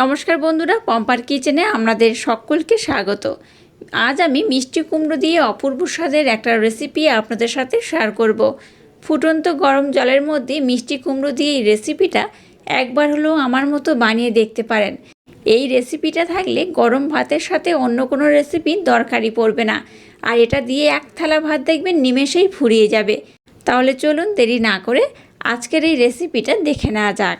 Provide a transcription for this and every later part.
নমস্কার বন্ধুরা, পম্পার কিচেনে আপনাদের সকলকে স্বাগত। আজ আমি মিষ্টি কুমড়ো দিয়ে অপূর্ব স্বাদের একটা রেসিপি আপনাদের সাথে শেয়ার করব। ফুটন্ত গরম জলের মধ্যে মিষ্টি কুমড়ো দিয়ে এই রেসিপিটা একবার হলেও আমার মতো বানিয়ে দেখতে পারেন। এই রেসিপিটা থাকলে গরম ভাতের সাথে অন্য কোনো রেসিপি দরকারই পড়বে না। আর এটা দিয়ে এক থালা ভাত দেখবেন নিমেষেই ফুরিয়ে যাবে। তাহলে চলুন দেরি না করে আজকের এই রেসিপিটা দেখে নেওয়া যাক।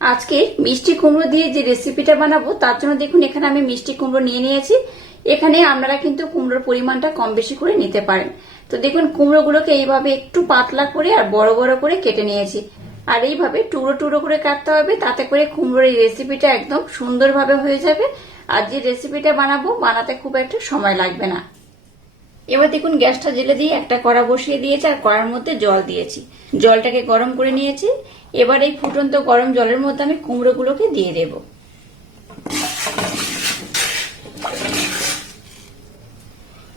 আজকে মিষ্টি কুমড়ো দিয়ে যে রেসিপিটা বানাবো, তার জন্য দেখুন, এখানে আমি মিষ্টি কুমড়ো নিয়ে নিয়েছি। এখানে আপনারা কিন্তু কুমড়োর পরিমাণটা কম বেশি করে নিতে পারেন। তো দেখুন, কুমড়োগুলোকে এইভাবে একটু পাতলা করে আর বড় বড় করে কেটে নিয়েছি। আর এইভাবে টুকরো টুকরো করে কাটতে হবে, তাতে করে কুমড়োর এই রেসিপিটা একদম সুন্দরভাবে হয়ে যাবে। আর যে রেসিপিটা বানাবো, বানাতে খুব একটা সময় লাগবে না। এবার দেখুন গ্যাসটা জেলে দিয়ে একটা কড়া বসিয়ে দিয়েছি আর কড়ার মধ্যে জল দিয়েছি। জলটাকে গরম করে নিয়েছি। এবার এই ফুটন্ত গরম জলের মধ্যে আমি কুমড়োগুলোকে দিয়ে দেব।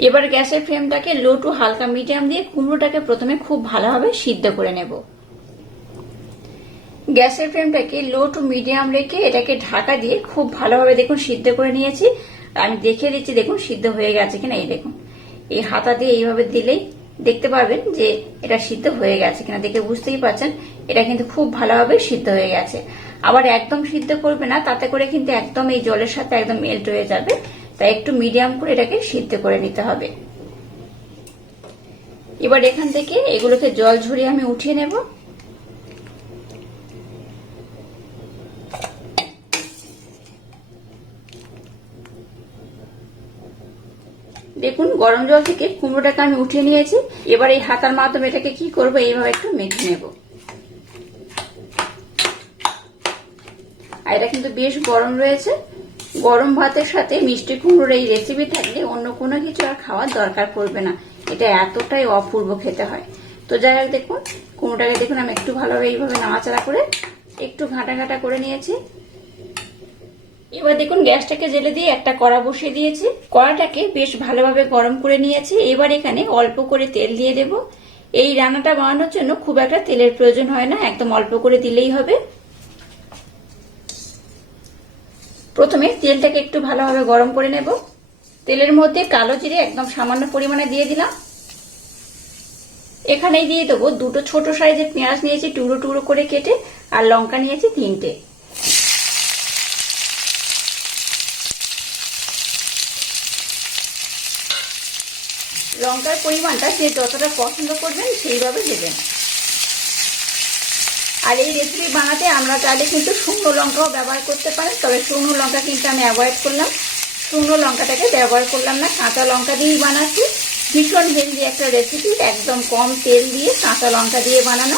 এবার গ্যাসের ফ্লেমটাকে লো টু হালকা মিডিয়াম দিয়ে কুমড়োটাকে প্রথমে খুব ভালোভাবে সিদ্ধ করে নেব। গ্যাসের ফ্লেমটাকে লো টু মিডিয়াম রেখে এটাকে ঢাকা দিয়ে খুব ভালোভাবে দেখুন সিদ্ধ করে নিয়েছি। আমি দেখে দিচ্ছি, দেখুন সিদ্ধ হয়ে গেছে কিনা, এই দেখুন। এই হাতা দিয়ে এইভাবে দিলেই দেখতে পাবেন যে এটা সিদ্ধ হয়ে গেছে কিনা। দেখে বুঝতেই পারছেন, এটা কিন্তু খুব ভালোভাবে সিদ্ধ হয়ে গেছে। আবার একদম সিদ্ধ করবে না, তাতে করে কিন্তু একদম এই জলের সাথে একদম মেল্ট হয়ে যাবে। তাই একটু মিডিয়াম করে এটাকে সিদ্ধ করে নিতে হবে। এবার এখান থেকে এগুলোকে জল ঝরিয়ে আমি উঠিয়ে নেব দেখুন গরম জল থেকে কুমড়োটাকে আমি উঠিয়ে নিয়েছি। এবার এই হাতার মাধ্যমে এটাকে কি করব, এইভাবে একটু মেখে নেব। আর এটা কিন্তু বেশ গরম রয়েছে। গরম ভাতের সাথে মিষ্টি কুমড়োর এই রেসিপি থাকলে অন্য কোনো কিছু আর খাওয়ার দরকার পড়বে না। এটা এতটাই অপূর্ব খেতে হয়। তো যাই হোক দেখুন, কুমড়োটাকে দেখুন, আমি একটু ভালোভাবে এইভাবে নাড়াচাড়া করে একটু ঘাটা ঘাটা করে নিয়েছি। এবার দেখুন, গ্যাসটাকে জেলে দিয়ে একটা কড়া বসিয়ে দিয়েছি। কড়াটাকে বেশ ভালোভাবে গরম করে নিয়েছি। এবার এখানে অল্প করে তেল দিয়ে দেব। এই রান্নাটা বানানোর জন্য খুব একটা তেলের প্রয়োজন হয় না, একদম অল্প করে দিলেই হবে। প্রথমে তেলটাকে একটু ভালোভাবে গরম করে নেব। তেলের মধ্যে কালো জিরে একদম সামান্য পরিমাণে দিয়ে দিলাম। এখানেই দিয়ে দেবো দুটো ছোট সাইজের পেঁয়াজ নিয়েছি টুকরো টুকরো করে কেটে, আর লঙ্কা নিয়েছি তিনটে। লঙ্কার পরিমাণটা যে যতটা পছন্দ করবেন সেইভাবে দেবেন। আর এই রেসিপি বানাতে আমরা চাইলে কিন্তু শুকনো লঙ্কাও ব্যবহার করতে পারেন, তবে শুকনো লঙ্কা কিন্তু আমি অ্যাভয়েড করলাম। শুকনো লঙ্কাটাকে ব্যবহার করলাম না, কাঁচা লঙ্কা দিয়েই বানাচ্ছি। ভীষণ হেলদি একটা রেসিপি একদম কম তেল দিয়ে কাঁচা লঙ্কা দিয়ে বানানো।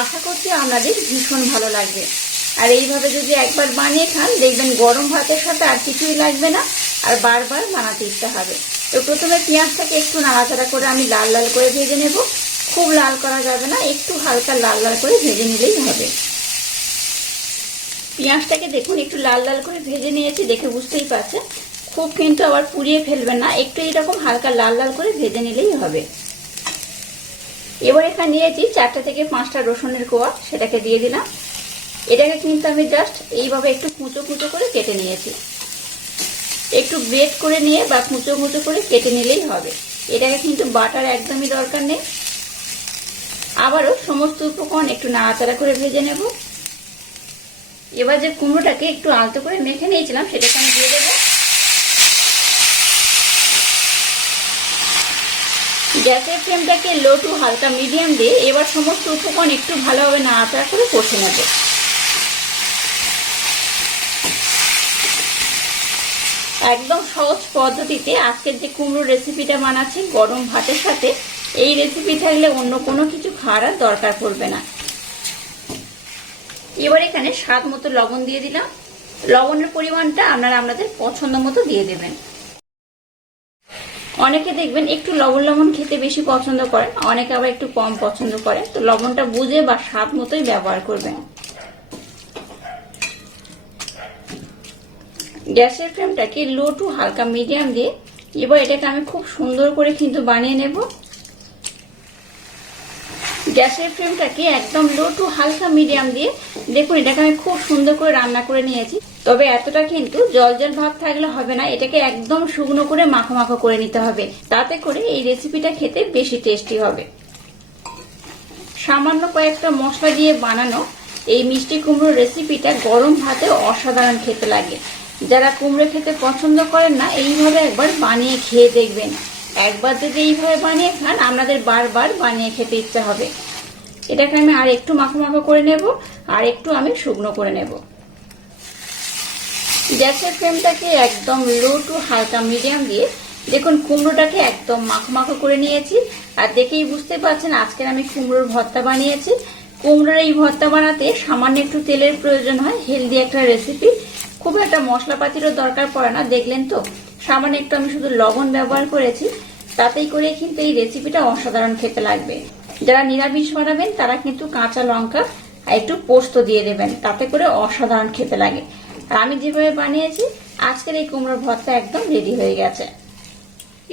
আশা করছি আপনাদের ভীষণ ভালো লাগবে। আর এইভাবে যদি একবার বানিয়ে খান, দেখবেন গরম ভাতের সাথে আর কিছুই লাগবে না, আর বারবার বানাতে ইচ্ছা হবে। তো প্রথমে পেঁয়াজটাকে একটু নাড়াচাড়া করে আমি লাল লাল করে ভেজে নেব। খুব লাল করা যাবে না, একটু হালকা লাল লাল করে ভেজে নিলেই হবে। পেঁয়াজটাকে দেখুন, একটু লাল লাল করে ভেজে নিয়েছি, দেখে বুঝতেই পারছেন। খুব কিন্তু আবার পুড়িয়ে ফেলবেন না, একটু এইরকম হালকা লাল লাল করে ভেজে নিলেই হবে। এবার এখানে নিয়েছি চারটা থেকে পাঁচটা রসুনের কোয়া, সেটাকে দিয়ে দিলাম। এটাকে কিন্তু আমি জাস্ট এইভাবে একটু কুঁচো কুঁচো করে কেটে নিয়েছি। একটু গ্রেট করে নিয়ে বা কুঁচো কুঁচো করে কেটে নিলেই হবে। এটাকে কিন্তু বাটার একদমই দরকার নেই। আবারও সমস্ত উপকরণ একটু নাড়াচাড়া করে ভেজে নেব। এবার যে কুমড়োটাকে একটু আলতো করে মেখে নিয়েছিলাম, সেটাকে আমি দিয়ে দেবো। গ্যাসের ফ্লেমটাকে লো টু হালকা মিডিয়াম দিয়ে এবার সমস্ত উপকরণ একটু ভালোভাবে নাড়াচাড়া করে কষে নেব। একদম সহজ পদ্ধতিতে আজকের যে কুমড়ো রেসিপিটা বানাচ্ছি, গরম ভাতের সাথে, এই রেসিপি থাকলে অন্য কোনো কিছু খাওয়ার দরকার পড়বে না। এবার এখানে স্বাদ মতো লবণ দিয়ে দিলাম। লবণের পরিমাণটা আপনারা আপনাদের পছন্দ মতো দিয়ে দেবেন। অনেকে দেখবেন একটু লবণ লবণ খেতে বেশি পছন্দ করেন অনেকে আবার একটু কম পছন্দ করে। তো লবণটা বুঝে বা স্বাদ মতোই ব্যবহার করবেন। গ্যাসের ফ্লেমটাকে লো টু হালকা মিডিয়াম দিয়ে এবার এটাকে আমি খুব সুন্দর করে কিন্তু বানিয়ে নেব। গ্যাসের ফ্লেমটাকে একদম লো টু হালকা মিডিয়াম দিয়ে দেখুন এটাকে আমি খুব সুন্দর করে রান্না করে নিয়েছি। তবে এতটা কিন্তু জল জল ভাব থাকলে হবে না, এটাকে একদম শুকনো করে মাখো মাখো করে নিতে হবে। তাতে করে এই রেসিপিটা খেতে বেশি টেস্টি হবে। সামান্য কয়েকটা মশলা দিয়ে বানানো এই মিষ্টি কুমড়োর রেসিপিটা গরম ভাতে অসাধারণ খেতে লাগে। যারা কুমড়ো খেতে পছন্দ করেন না, এইভাবে একবার বানিয়ে খেয়ে দেখবেন। একবার যদি এইভাবে বানিয়ে খান আপনাদের বারবার বানিয়ে খেতে ইচ্ছে হবে। এটাকে আমি আর একটু মাখো মাখো করে নেব, আর একটু আমি শুকনো করে নেব। গ্যাসের ফ্লেমটাকে একদম লো টু হালকা মিডিয়াম দিয়ে দেখুন কুমড়োটাকে একদম মাখো মাখো করে নিয়েছি। আর দেখেই বুঝতে পারছেন আজকের আমি কুমড়োর ভর্তা বানিয়েছি। কুমড়োর এই ভর্তা বানাতে সামান্য একটু তেলের প্রয়োজন হয়, হেলদি একটা রেসিপি খুব একটা মশলাপাতিরও দরকার পড়ে না, দেখলেন তো? সামান্য একটু আমি শুধু লবণ ব্যবহার করেছি, তাতেই করে কিন্তু এই রেসিপিটা অসাধারণ খেতে লাগবে। যারা নিরামিষ বানাবেন, তারা কিন্তু কাঁচা লঙ্কা আর একটু পোস্ত দিয়ে দেবেন, তাতে করে অসাধারণ খেতে লাগে। আর আমি যেভাবে বানিয়েছি, আজকের এই কুমড়োর ভর্তা একদম রেডি হয়ে গেছে।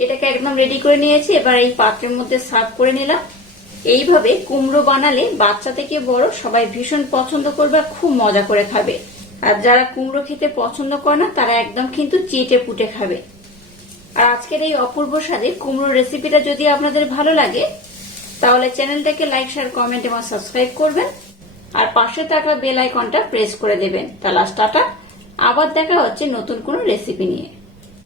এটাকে একদম রেডি করে নিয়েছি, এবার এই পাত্রের মধ্যে সার্ভ করে নিলাম। এইভাবে কুমড়ো বানালে বাচ্চা থেকে বড় সবাই ভীষণ পছন্দ করবে খুব মজা করে খাবে। আর যারা কুমড়ো খেতে পছন্দ করে না, তারা একদম কিন্তু চেটে পুটে খাবে। আর আজকের এই অপূর্ব স্বাদে কুমড়ো রেসিপিটা যদি আপনাদের ভালো লাগে, তাহলে চ্যানেলটাকে লাইক শেয়ার কমেন্ট এবং সাবস্ক্রাইব করবেন। আর পাশে থাকা বেল আইকনটা প্রেস করে দেবেন। তাহলে টাটা। আবার দেখা হচ্ছে নতুন কোনো রেসিপি নিয়ে।